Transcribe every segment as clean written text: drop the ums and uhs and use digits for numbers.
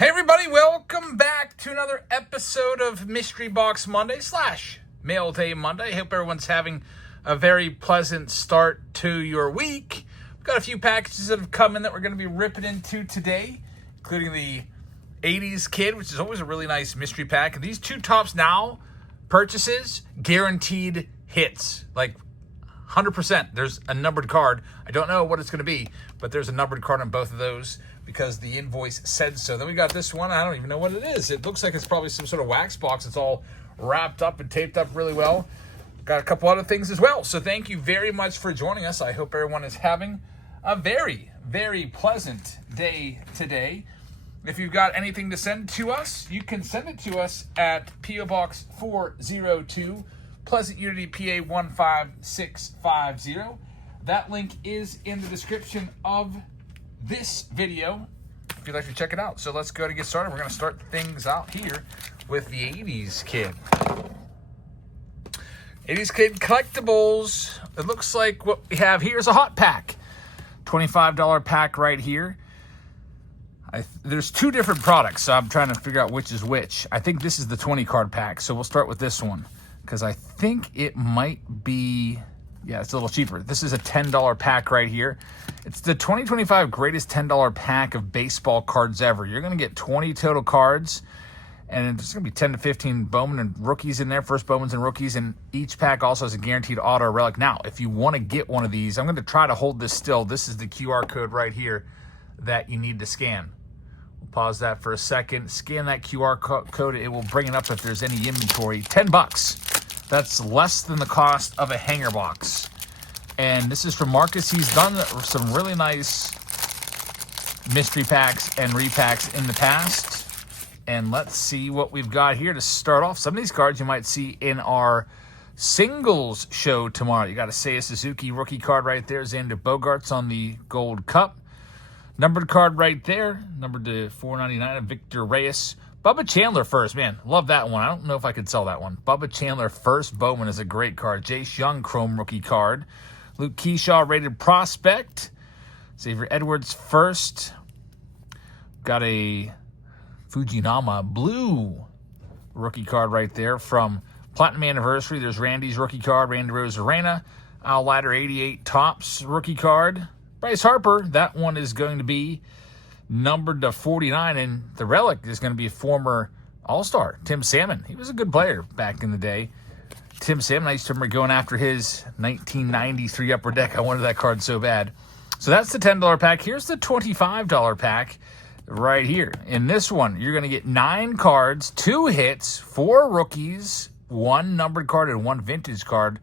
Hey everybody, welcome back to another episode of Mystery Box Monday / Mail Day Monday. Hope everyone's having a very pleasant start to your week. We've got a few packages that have come in that we're going to be ripping into today, including the 80s Kid, which is always a really nice mystery pack. And these two Tops Now purchases, guaranteed hits, like 100%. There's a numbered card. I don't know what it's going to be, but there's a numbered card on both of those because the invoice said so. Then we got this one. I don't even know what it is. It looks like it's probably some sort of wax box. It's all wrapped up and taped up really well. Got a couple other things as well. So thank you very much for joining us. I hope everyone is having a very, very pleasant day today. If you've got anything to send to us, you can send it to us at P.O. Box 402, Pleasant Unity, PA 15650. That link is in the description of this video if you'd like to check it out. So let's go to get started. We're going to start things out here with the 80s Kid. 80s Kid collectibles. It looks like what we have here is a hot pack. $25 pack right here. There's two different products, so I'm trying to figure out which is which. I think this is the 20 card pack, so we'll start with this one because I think it might be, yeah, it's a little cheaper. This is a $10 pack right here. It's the 2025 greatest $10 pack of baseball cards ever. You're going to get 20 total cards, and there's going to be 10 to 15 Bowman and rookies in there, first Bowmans and rookies, and each pack also has a guaranteed auto relic. Now, if you want to get one of these, I'm going to try to hold this still. This is the QR code right here that you need to scan. We'll pause that for a second. Scan that QR code. It will bring it up if there's any inventory. $10. That's less than the cost of a hanger box. And this is from Marcus. He's done some really nice mystery packs and repacks in the past. And let's see what we've got here to start off. Some of these cards you might see in our singles show tomorrow. You got a Seiya Suzuki rookie card right there. Xander Bogaerts on the gold cup. Numbered card right there. Numbered to 499 of Victor Reyes. Bubba Chandler first. Man, love that one. I don't know if I could sell that one. Bubba Chandler first Bowman is a great card. Jace Young Chrome rookie card. Luke Keyshaw rated prospect. Xavier Edwards first. Got a Fujinama blue rookie card right there from Platinum Anniversary. There's Randy's rookie card. Randy Rosarena. Al Leiter 88 Tops rookie card. Bryce Harper, that one is going to be numbered to 49, and the relic is going to be a former All-Star, Tim Salmon. He was a good player back in the day. Tim Salmon, I used to remember going after his 1993 Upper Deck. I wanted that card so bad. So that's the $10 pack. Here's the $25 pack right here. In this one, you're going to get 9 cards, 2 hits, 4 rookies, 1 numbered card, and 1 vintage card,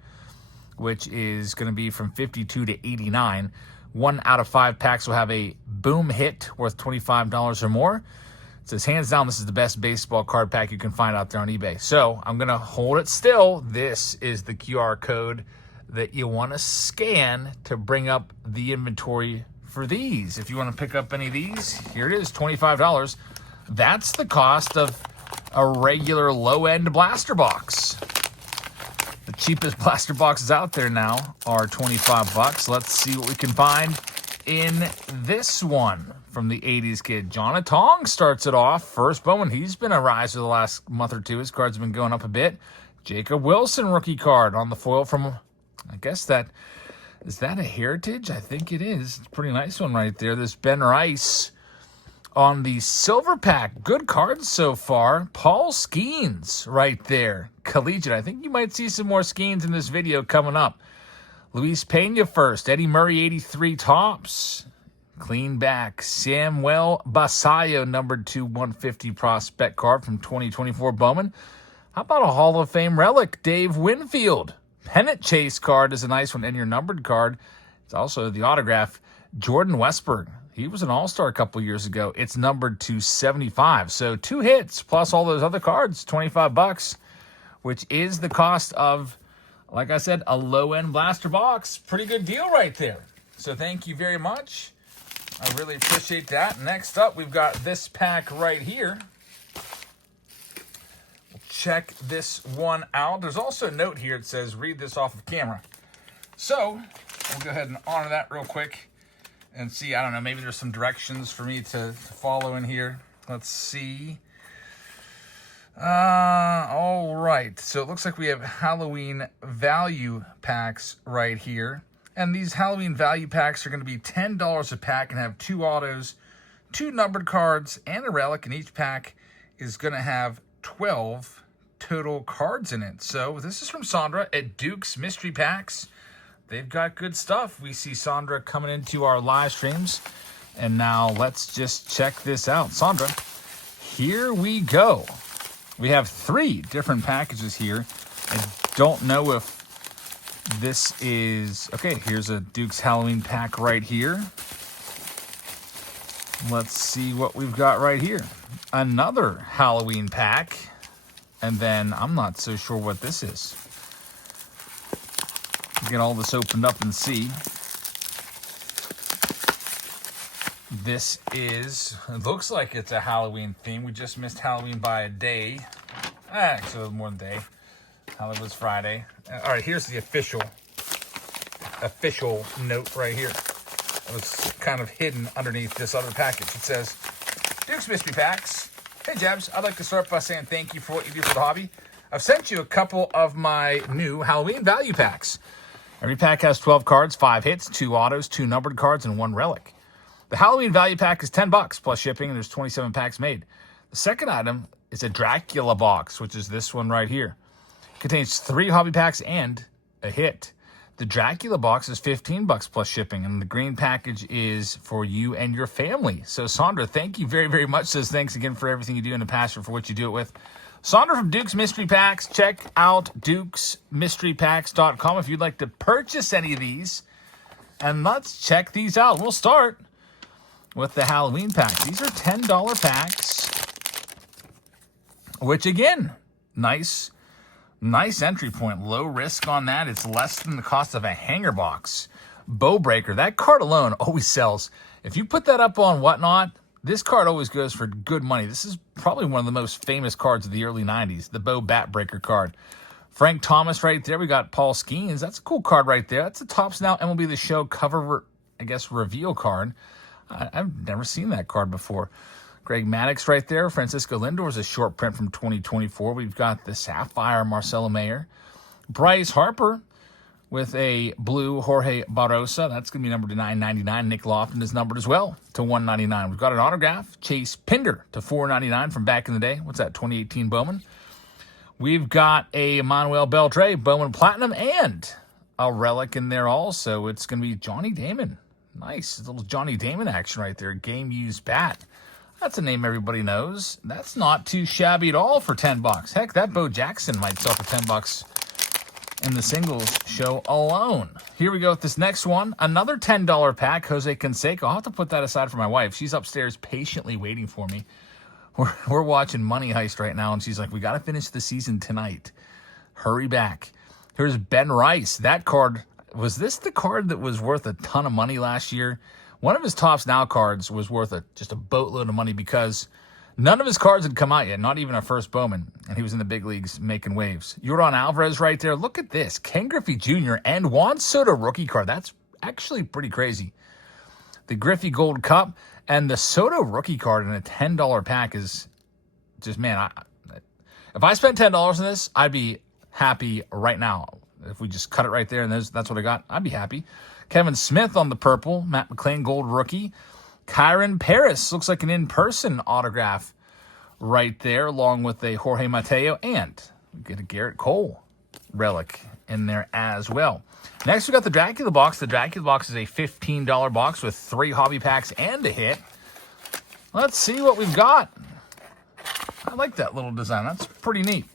which is going to be from 52 to 89. 1 out of 5 packs will have a boom hit worth $25 or more. It says, hands down, this is the best baseball card pack you can find out there on eBay. So I'm going to hold it still. This is the QR code that you want to scan to bring up the inventory for these. If you want to pick up any of these, here it is, $25. That's the cost of a regular low-end blaster box. The cheapest blaster boxes out there now are $25. Let's see what we can find in this one from the 80s Kid. Jonah Tong starts it off. First Bowman. He's been a riser the last month or two. His cards have been going up a bit. Jacob Wilson rookie card on the foil from, I guess that, is that a Heritage? I think it is. It's a pretty nice one right there. This Ben Rice on the silver pack. Good cards so far. Paul Skeens right there. Collegiate. I think you might see some more Skeens in this video coming up. Luis Pena first. Eddie Murray 83 Tops. Clean back. Samuel Basayo numbered to 150 prospect card from 2024 Bowman. How about a Hall of Fame relic? Dave Winfield. Pennant Chase card is a nice one. And your numbered card. It's also the autograph. Jordan Westberg. He was an all-star a couple years ago. It's numbered to 75. So 2 hits plus all those other cards, $25, which is the cost of, like I said, a low-end blaster box. Pretty good deal right there. So thank you very much. I really appreciate that. Next up, we've got this pack right here. We'll check this one out. There's also a note here that says, read this off of camera. So we'll go ahead and honor that real quick and see. I don't know, maybe there's some directions for me to follow in here. Let's see. All right. So it looks like we have Halloween value packs right here. And these Halloween value packs are going to be $10 a pack and have 2 autos, 2 numbered cards, and a relic. And each pack is going to have 12 total cards in it. So this is from Sandra at Duke's Mystery Packs. They've got good stuff. We see Sandra coming into our live streams. And now let's just check this out. Sandra, here we go. We have 3 different packages here. I don't know if this is... Okay, here's a Duke's Halloween pack right here. Let's see what we've got right here. Another Halloween pack. And then I'm not so sure what this is. Get all this opened up and see. This is, it looks like it's a Halloween theme. We just missed Halloween by a day. Actually, more than a day. Halloween was Friday. All right, here's the official note right here. It was kind of hidden underneath this other package. It says, Duke's Mystery Packs. Hey, Jabs, I'd like to start by saying thank you for what you do for the hobby. I've sent you a couple of my new Halloween value packs. Every pack has 12 cards, 5 hits, 2 autos, 2 numbered cards, and 1 relic. The Halloween value pack is $10 plus shipping, and there's 27 packs made. The second item is a Dracula box, which is this one right here. It contains 3 hobby packs and a hit. The Dracula box is $15 plus shipping, and the green package is for you and your family. So, Sandra, thank you very, very much. Says thanks again for everything you do and the passion for what you do it with. Sandra from Duke's Mystery Packs. Check out dukesmysterypacks.com if you'd like to purchase any of these. And let's check these out. We'll start with the Halloween packs. These are $10 packs, which again, nice entry point. Low risk on that. It's less than the cost of a hanger box. Bow Breaker. That card alone always sells. If you put that up on Whatnot, this card always goes for good money. This is probably one of the most famous cards of the early 90s, the Bow Bat Breaker card. Frank Thomas right there. We got Paul Skeens. That's a cool card right there. That's a Topps Now MLB The Show cover, reveal card. I've never seen that card before. Greg Maddux right there. Francisco Lindor is a short print from 2024. We've got the Sapphire Marcelo Mayer. Bryce Harper with a blue Jorge Barrosa. That's going to be numbered to $9.99. Nick Lofton is numbered as well to $1.99. We've got an autograph. Chase Pinder to $4.99 from back in the day. What's that, 2018 Bowman? We've got a Manuel Beltre Bowman Platinum and a relic in there also. It's going to be Johnny Damon. Nice. A little Johnny Damon action right there. Game-used bat. That's a name everybody knows. That's not too shabby at all for $10. Heck, that Bo Jackson might sell for $10 in the singles show alone. Here we go with this next one. Another $10 pack, Jose Canseco. I'll have to put that aside for my wife. She's upstairs patiently waiting for me. We're watching Money Heist right now, and she's like, we got to finish the season tonight. Hurry back. Here's Ben Rice. That card, was this the card that was worth a ton of money last year? One of his Topps Now cards was worth just a boatload of money because none of his cards had come out yet, not even a first Bowman, and he was in the big leagues making waves. Yordan Alvarez right there. Look at this. Ken Griffey Jr. and Juan Soto rookie card. That's actually pretty crazy. The Griffey Gold Cup and the Soto rookie card in a $10 pack is just, man, if I spent $10 on this, I'd be happy right now. If we just cut it right there and that's what I got, I'd be happy. Kevin Smith on the purple. Matt McClain Gold rookie. Kyron Paris looks like an in-person autograph right there, along with a Jorge Mateo, and we get a Garrett Cole relic in there as well. Next, we got the Dracula box. The Dracula box is a $15 box with 3 hobby packs and a hit. Let's see what we've got. I like that little design. That's pretty neat.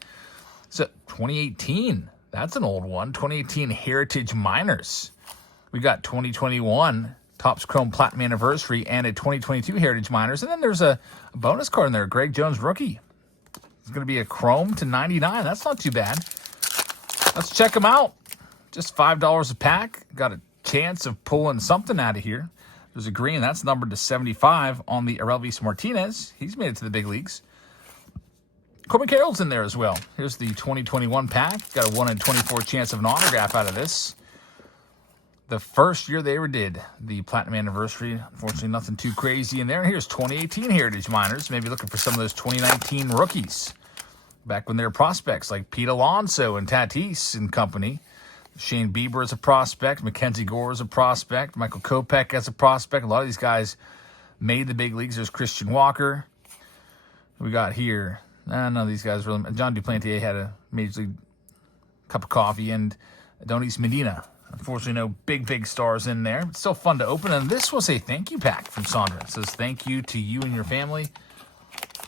So, 2018. That's an old one. 2018 Heritage Miners. We got 2021 Topps Chrome Platinum Anniversary and a 2022 Heritage Miners. And then there's a bonus card in there, Greg Jones rookie. It's going to be a Chrome to $99. That's not too bad. Let's check them out. Just $5 a pack. Got a chance of pulling something out of here. There's a green. That's numbered to 75 on the Aurelvis Martinez. He's made it to the big leagues. Corbin Carroll's in there as well. Here's the 2021 pack. Got a 1 in 24 chance of an autograph out of this. the first year they ever did the Platinum Anniversary. Unfortunately, nothing too crazy in there. Here's 2018 Heritage Miners. Maybe looking for some of those 2019 rookies. Back when they were prospects like Pete Alonso and Tatis and company. Shane Bieber is a prospect. Mackenzie Gore is a prospect. Michael Kopech as a prospect. A lot of these guys made the big leagues. There's Christian Walker. We got here. None of these guys really. John Duplantier had a major league cup of coffee. And Adonis Medina. Unfortunately, no big stars in there. But still fun to open. And this was a thank you pack from Sandra. It says thank you to you and your family.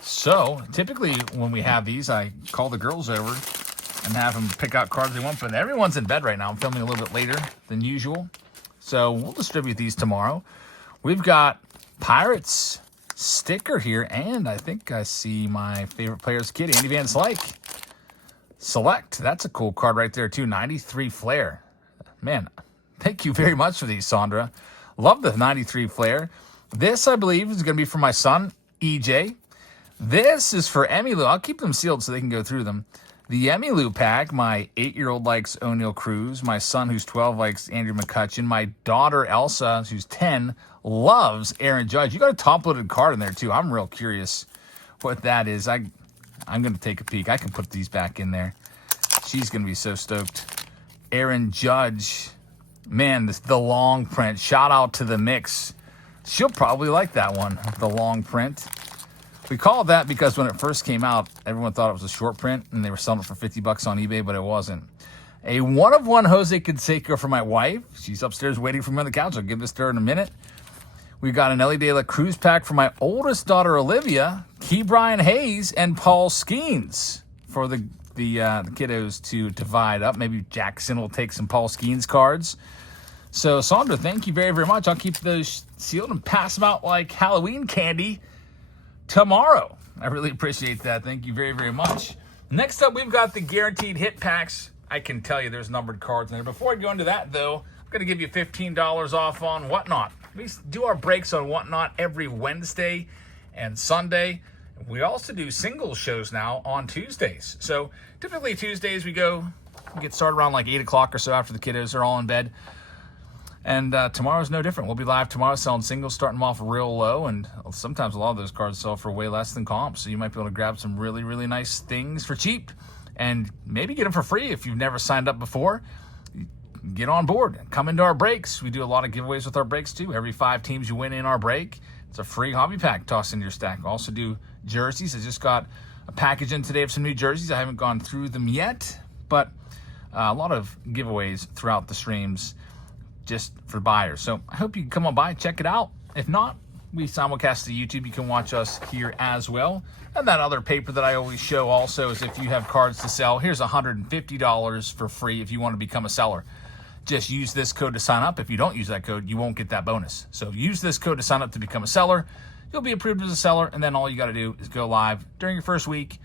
So, typically when we have these, I call the girls over and have them pick out cards they want. But everyone's in bed right now. I'm filming a little bit later than usual. So, we'll distribute these tomorrow. We've got Pirates sticker here. And I think I see my favorite player's kid, Andy Van Slyke. Select. That's a cool card right there, too. 93 Flair. Man, thank you very much for these, Sandra. Love the 93 Flair. This, I believe, is going to be for my son, EJ. This is for Emmylou. I'll keep them sealed so they can go through them. The Emmylou pack, my 8-year-old likes O'Neill Cruz. My son, who's 12, likes Andrew McCutchen. My daughter, Elsa, who's 10, loves Aaron Judge. You got a top-loaded card in there, too. I'm real curious what that is. I'm going to take a peek. I can put these back in there. She's going to be so stoked. Aaron Judge. Man, the long print. Shout out to the mix. She'll probably like that one, the long print. We call it that because when it first came out, everyone thought it was a short print, and they were selling it for $50 on eBay, but it wasn't. A 1-of-1 Jose Canseco for my wife. She's upstairs waiting for me on the couch. I'll give this to her in a minute. We got an Ellie De La Cruz pack for my oldest daughter, Olivia, Key Brian Hayes, and Paul Skeens for the kiddos to divide up. Maybe Jackson will take some Paul Skeens cards. So, Sandra, thank you very, very much. I'll keep those sealed and pass them out like Halloween candy tomorrow. I really appreciate that. Thank you very, very much. Next up, we've got the guaranteed hit packs. I can tell you there's numbered cards in there. Before I go into that, though, I'm going to give you $15 off on Whatnot. We do our breaks on Whatnot every Wednesday and Sunday. We also do single shows now on Tuesdays. So typically Tuesdays we get started around like 8 o'clock or so after the kiddos are all in bed. And tomorrow's no different. We'll be live tomorrow selling singles, starting them off real low. And sometimes a lot of those cards sell for way less than comps. So you might be able to grab some really, really nice things for cheap. And maybe get them for free if you've never signed up before. Get on board. Come into our breaks. We do a lot of giveaways with our breaks too. Every 5 teams you win in our break, it's a free hobby pack tossed into your stack. We also do jerseys. I just got a package in today of some new jerseys. I haven't gone through them yet, but a lot of giveaways throughout the streams just for buyers. So I hope you can come on by, check it out. If not, we simulcast to YouTube. You can watch us here as well. And that other paper that I always show also is if you have cards to sell, here's $150 for free if you want to become a seller. Just use this code to sign up. If you don't use that code, you won't get that bonus. So use this code to sign up to become a seller. You'll be approved as a seller, and then all you got to do is go live during your first week,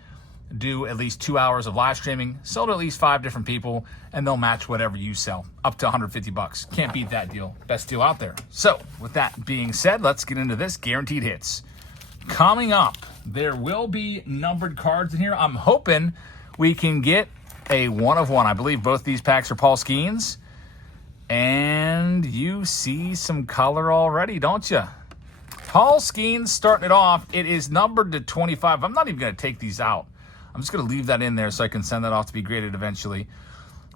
do at least 2 hours of live streaming, sell to at least 5 different people, and they'll match whatever you sell, up to $150. Can't beat that deal. Best deal out there. So with that being said, let's get into this guaranteed hits. Coming up, there will be numbered cards in here. I'm hoping we can get a 1-of-1. I believe both these packs are Paul Skeens. And you see some color already, don't you? Paul Skeens starting it off. It is numbered to 25. I'm not even going to take these out. I'm just going to leave that in there so I can send that off to be graded eventually.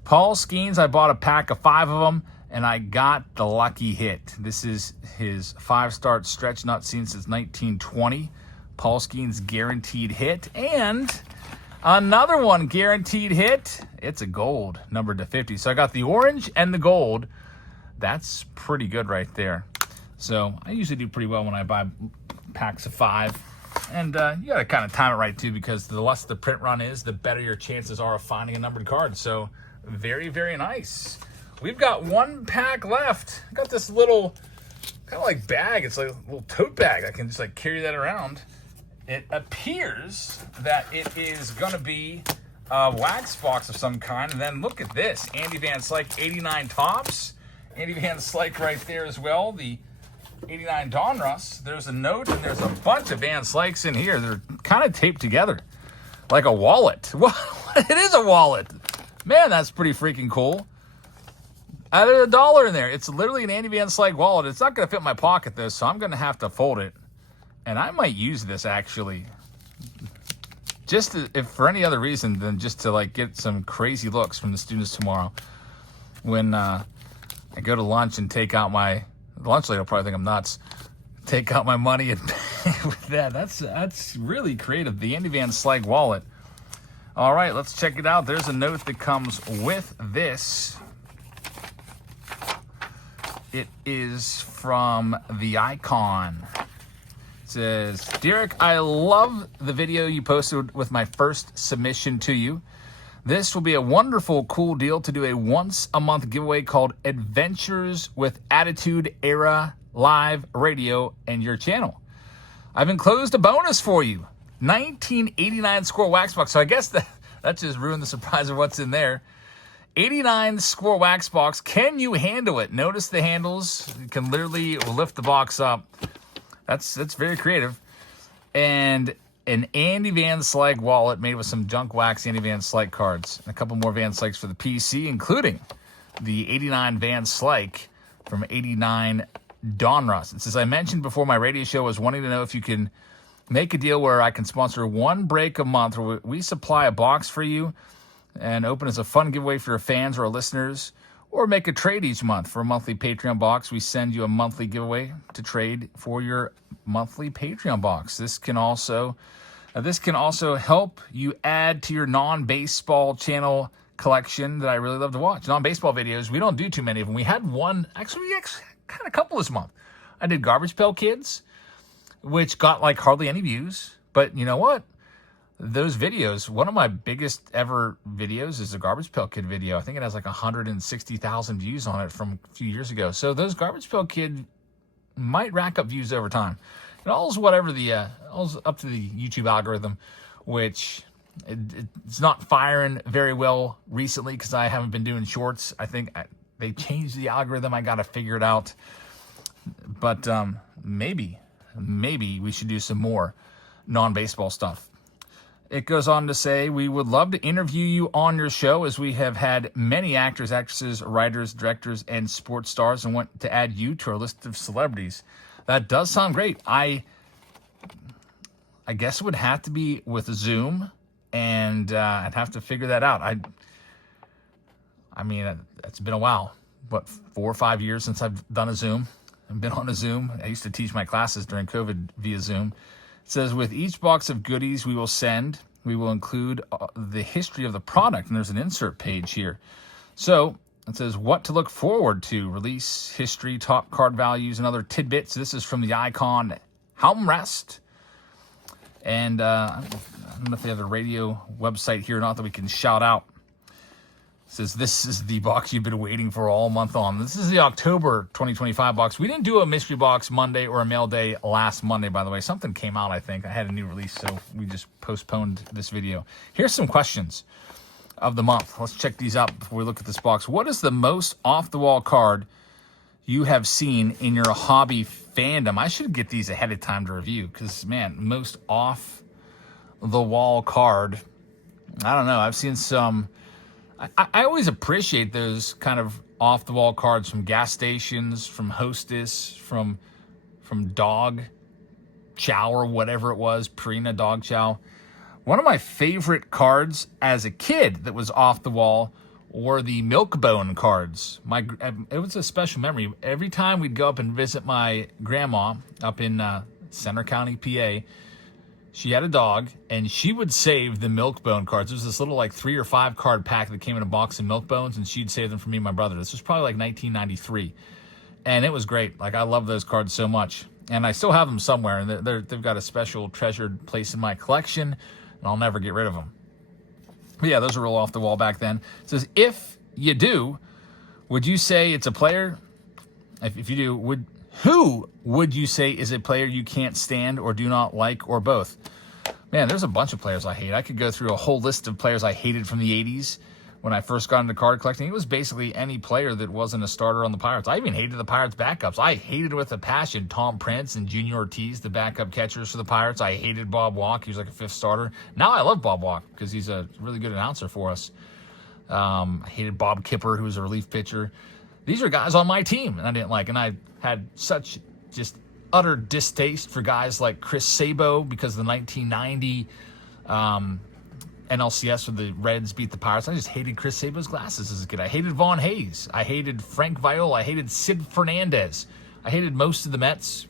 Paul Skeens, I bought a pack of 5 of them, and I got the lucky hit. This is his 5-start stretch, not seen since 1920. Paul Skeens guaranteed hit. And another one guaranteed hit. It's a gold, numbered to 50. So I got the orange and the gold. That's pretty good right there. So I usually do pretty well when I buy packs of 5. And you got to kind of time it right, too, because the less the print run is, the better your chances are of finding a numbered card. So very, very nice. We've got 1 pack left. I got this little kind of like bag. It's like a little tote bag. I can just like carry that around. It appears that it is going to be a wax box of some kind. And then look at this. Andy Van Slyke, 89 tops. Andy Van Slyke right there as well. The 89 Donruss. There's a note, and there's a bunch of Van Slikes in here. They're kind of taped together like a wallet. It is a wallet. Man, that's pretty freaking cool. There's $1 in there. It's literally an Andy Van Slyke wallet. It's not going to fit in my pocket, though, so I'm going to have to fold it. And I might use this, actually, just to, if for any other reason than just to, like, get some crazy looks from the students tomorrow. When I go to lunch and take out my... The lunch lady will probably think I'm nuts. Take out my money and pay with that. That's really creative. The Andy Van Slyke wallet. All right, let's check it out. There's a note that comes with this. It is from the Icon. It says, Derek, I love the video you posted with my first submission to you. This will be a wonderful, cool deal to do a once-a-month giveaway called Adventures with Attitude Era Live Radio and your channel. I've enclosed a bonus for you. 1989 Squirrel Wax Box. So I guess that just ruined the surprise of what's in there. 89 Squirrel Wax Box. Can you handle it? Notice the handles. You can literally lift the box up. That's very creative. And an Andy Van Slyke wallet made with some junk wax Andy Van Slyke cards. And a couple more Van Slykes for the PC, including the 89 Van Slyke from 89 Donruss. It says, I mentioned before my radio show was wanting to know if you can make a deal where I can sponsor one break a month where we supply a box for you and open as a fun giveaway for your fans or listeners, or make a trade each month for a monthly Patreon box. We send you a monthly giveaway to trade for your monthly Patreon box. This can also help you add to your non-baseball channel collection that I really love to watch. Non-baseball videos, we don't do too many of them. We had one, actually we had a couple this month. I did Garbage Pail Kids, which got like hardly any views. But you know what? Those videos, one of my biggest ever videos is a Garbage Pail Kid video. I think it has like 160,000 views on it from a few years ago. So those Garbage Pail Kid might rack up views over time. It all's whatever all's up to the YouTube algorithm, which it's not firing very well recently because I haven't been doing shorts. I think they changed the algorithm. I got to figure it out. But maybe we should do some more non-baseball stuff. It goes on to say, we would love to interview you on your show as we have had many actors, actresses, writers, directors, and sports stars and want to add you to our list of celebrities. That does sound great. I guess it would have to be with Zoom, and I'd have to figure that out. I mean, it's been a while. What, 4 or 5 years since I've done a Zoom? I've been on a Zoom. I used to teach my classes during COVID via Zoom. It says, with each box of goodies we will send, we will include the history of the product. And there's an insert page here. So it says, what to look forward to, release, history, top card values, and other tidbits. This is from the Icon Helmrest. And I don't know if they have a radio website here or not that we can shout out. It says, this is the box you've been waiting for all month on. This is the October 2025 box. We didn't do a mystery box Monday or a mail day last Monday, by the way. Something came out, I think. I had a new release, so we just postponed this video. Here's some questions of the month. Let's check these out before we look at this box. What is the most off-the-wall card you have seen in your hobby fandom? I should get these ahead of time to review because, man, most off-the-wall card, I don't know. I've seen some... I always appreciate those kind of off-the-wall cards from gas stations, from Hostess, from Dog Chow or whatever it was, Purina Dog Chow. One of my favorite cards as a kid that was off the wall were the Milkbone cards. It was a special memory. Every time we'd go up and visit my grandma up in Center County, PA, she had a dog, and she would save the Milkbone cards. There was this little, like, 3 or 5 card pack that came in a box of Milkbones, and she'd save them for me and my brother. This was probably, like, 1993, and it was great. Like, I love those cards so much, and I still have them somewhere, and they've got a special treasured place in my collection, and I'll never get rid of them. But, yeah, those are real off the wall back then. It says, if you do, would you say it's a player? If you do, who would you say is a player you can't stand or do not like, or both? Man, there's a bunch of players I hate. I could go through a whole list of players I hated from the 80s when I first got into card collecting. It was basically any player that wasn't a starter on the Pirates. I even hated the Pirates backups. I hated with a passion Tom Prince and Junior Ortiz, the backup catchers for the Pirates. I hated Bob Walk. He was like a 5th starter. Now I love Bob Walk because he's a really good announcer for us. I hated Bob Kipper, who was a relief pitcher. these are guys on my team, and I didn't like. And I had such just utter distaste for guys like Chris Sabo because of the 1990 NLCS where the Reds beat the Pirates. I just hated Chris Sabo's glasses as a kid. I hated Vaughn Hayes. I hated Frank Viola. I hated Sid Fernandez. I hated most of the Mets.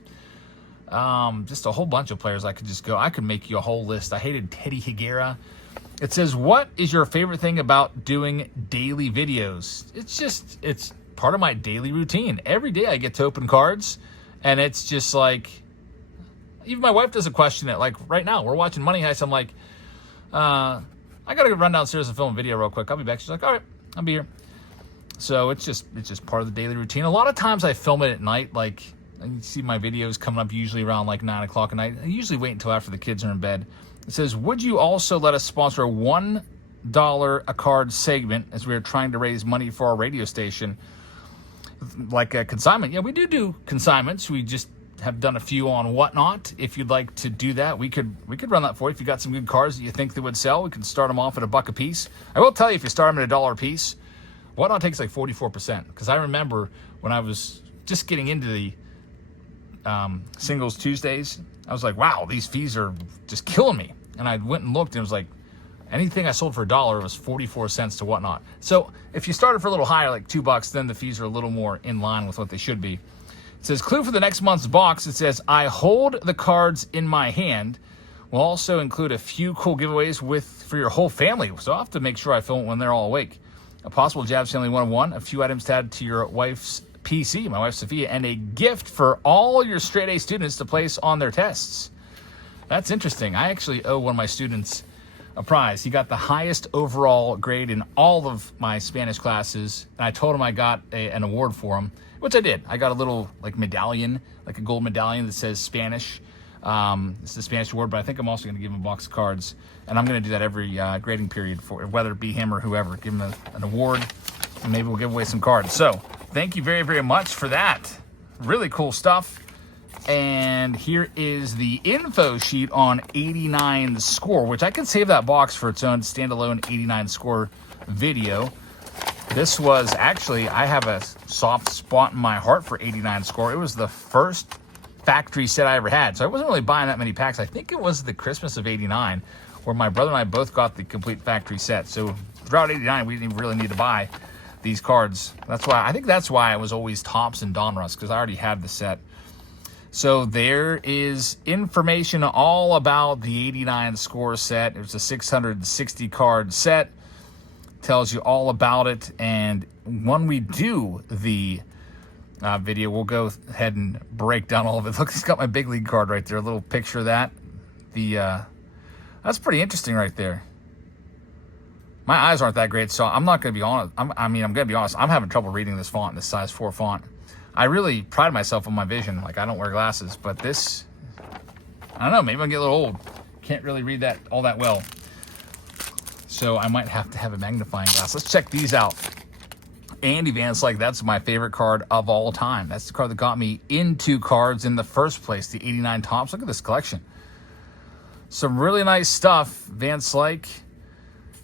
Just a whole bunch of players I could just go. I could make you a whole list. I hated Teddy Higuera. It says, what is your favorite thing about doing daily videos? It's part of my daily routine. Every day I get to open cards, and it's just like, even my wife doesn't question it. Like right now, we're watching Money Heist. I'm like, I got to run downstairs and film a video real quick. I'll be back. She's like, all right, I'll be here. So it's just part of the daily routine. A lot of times I film it at night. Like, you see my videos coming up usually around like 9 o'clock at night. I usually wait until after the kids are in bed. It says, would you also let us sponsor a $1 a card segment as we are trying to raise money for our radio station? Like a consignment. Yeah, we do consignments. We just have done a few on Whatnot. If you'd like to do that, we could run that for you. If you got some good cards that you think that would sell, we can start them off at $1 a piece. I will tell you, if you start them at $1 a piece, Whatnot takes like 44%. Because I remember when I was just getting into the Singles Tuesdays, I was like, wow, these fees are just killing me. And I went and looked, and it was like, anything I sold for $1 was 44 cents to Whatnot. So if you started for a little higher, like $2, then the fees are a little more in line with what they should be. It says, clue for the next month's box. It says, I hold the cards in my hand. We'll also include a few cool giveaways for your whole family. So I'll have to make sure I film it when they're all awake. A possible Jabs Family 101, a few items to add to your wife's PC, my wife Sophia, and a gift for all your straight A students to place on their tests. That's interesting. I actually owe one of my students a prize. He got the highest overall grade in all of my Spanish classes, and I told him I got an award for him, which I did. I got a little like medallion, like a gold medallion that says Spanish. It's the Spanish award, but I think I'm also going to give him a box of cards, and I'm going to do that every grading period, for whether it be him or whoever. Give him an award, and maybe we'll give away some cards. So thank you very, very much for that. Really cool stuff. And here is the info sheet on 89 score, which I can save that box for its own standalone 89 score video. This was actually, I have a soft spot in my heart for 89 score. It was the first factory set I ever had. So I wasn't really buying that many packs. I think it was the Christmas of 89 where my brother and I both got the complete factory set. So throughout 89, we didn't even really need to buy these cards. I think that's why I was always Topps and Donruss, because I already had the set. So there is information all about the 89 score set. It was a 660 card set. Tells you all about it. And when we do the video, we'll go ahead and break down all of it. Look, it's got my big league card right there. A little picture of that. That's pretty interesting right there. My eyes aren't that great, so I'm not going to be honest. I'm going to be honest. I'm having trouble reading this font, this size 4 font. I really pride myself on my vision. Like, I don't wear glasses, but this, I don't know, maybe I'm getting a little old. Can't really read that all that well. So I might have to have a magnifying glass. Let's check these out. Andy Van Slyke, that's my favorite card of all time. That's the card that got me into cards in the first place, the 89 Topps. Look at this collection. Some really nice stuff. Van Slyke,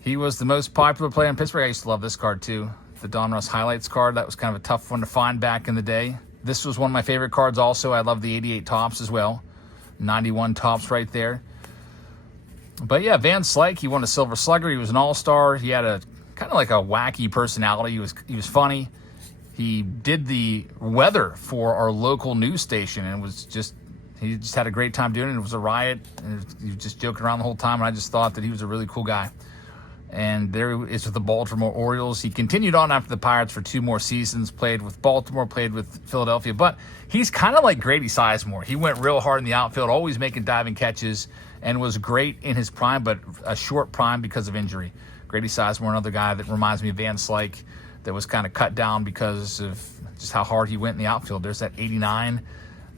he was the most popular player in Pittsburgh. I used to love this card too. The Donruss Highlights card. That was kind of a tough one to find back in the day. This was one of my favorite cards also. I love the 88 Topps as well. 91 Topps right there. But yeah, Van Slyke, he won a Silver Slugger. He was an all-star. He had a kind of like a wacky personality. He was funny. He did the weather for our local news station, and he just had a great time doing it. It was a riot, and he was just joking around the whole time, and I just thought that he was a really cool guy. And there is with the Baltimore Orioles. He continued on after the Pirates for 2 more seasons, played with Baltimore, played with Philadelphia. But he's kind of like Grady Sizemore. He went real hard in the outfield, always making diving catches, and was great in his prime, but a short prime because of injury. Grady Sizemore, another guy that reminds me of Van Slyke, that was kind of cut down because of just how hard he went in the outfield. There's that 89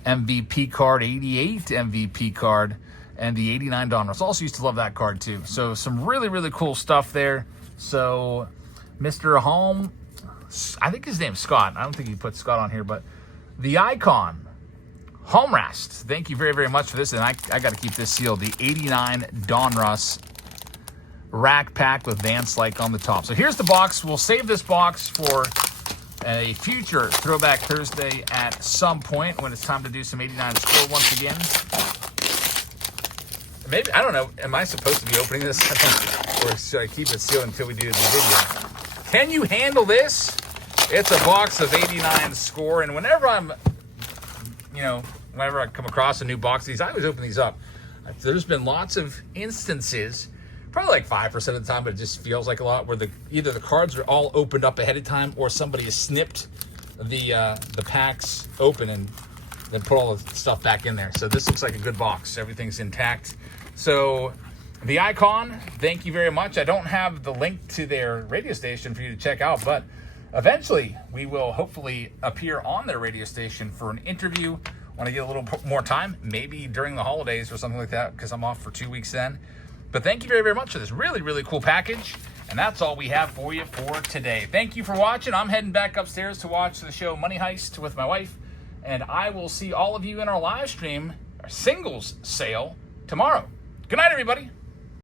MVP card, 88 MVP card, and the 89 Donruss. Also used to love that card too. So some really, really cool stuff there. So Mr. Home, I think his name's Scott. I don't think he put Scott on here, but the Icon, Homerest. Thank you very, very much for this. And I got to keep this sealed. The 89 Donruss rack pack with Van Slyke on the top. So here's the box. We'll save this box for a future Throwback Thursday at some point when it's time to do some 89 score once again. Maybe, I don't know, am I supposed to be opening this? Or should I keep it sealed until we do the video? Can you handle this? It's a box of 89 score, and whenever I'm, whenever I come across a new box of these, I always open these up. There's been lots of instances, probably like 5% of the time, but it just feels like a lot, where either the cards are all opened up ahead of time, or somebody has snipped the packs open and then put all the stuff back in there. So this looks like a good box. Everything's intact. So the Icon, thank you very much. I don't have the link to their radio station for you to check out, but eventually we will hopefully appear on their radio station for an interview when I get a little more time, maybe during the holidays or something like that, because I'm off for 2 weeks then. But thank you very, very much for this really, really cool package. And that's all we have for you for today. Thank you for watching. I'm heading back upstairs to watch the show Money Heist with my wife. And I will see all of you in our live stream, our singles sale, tomorrow. Good night, everybody.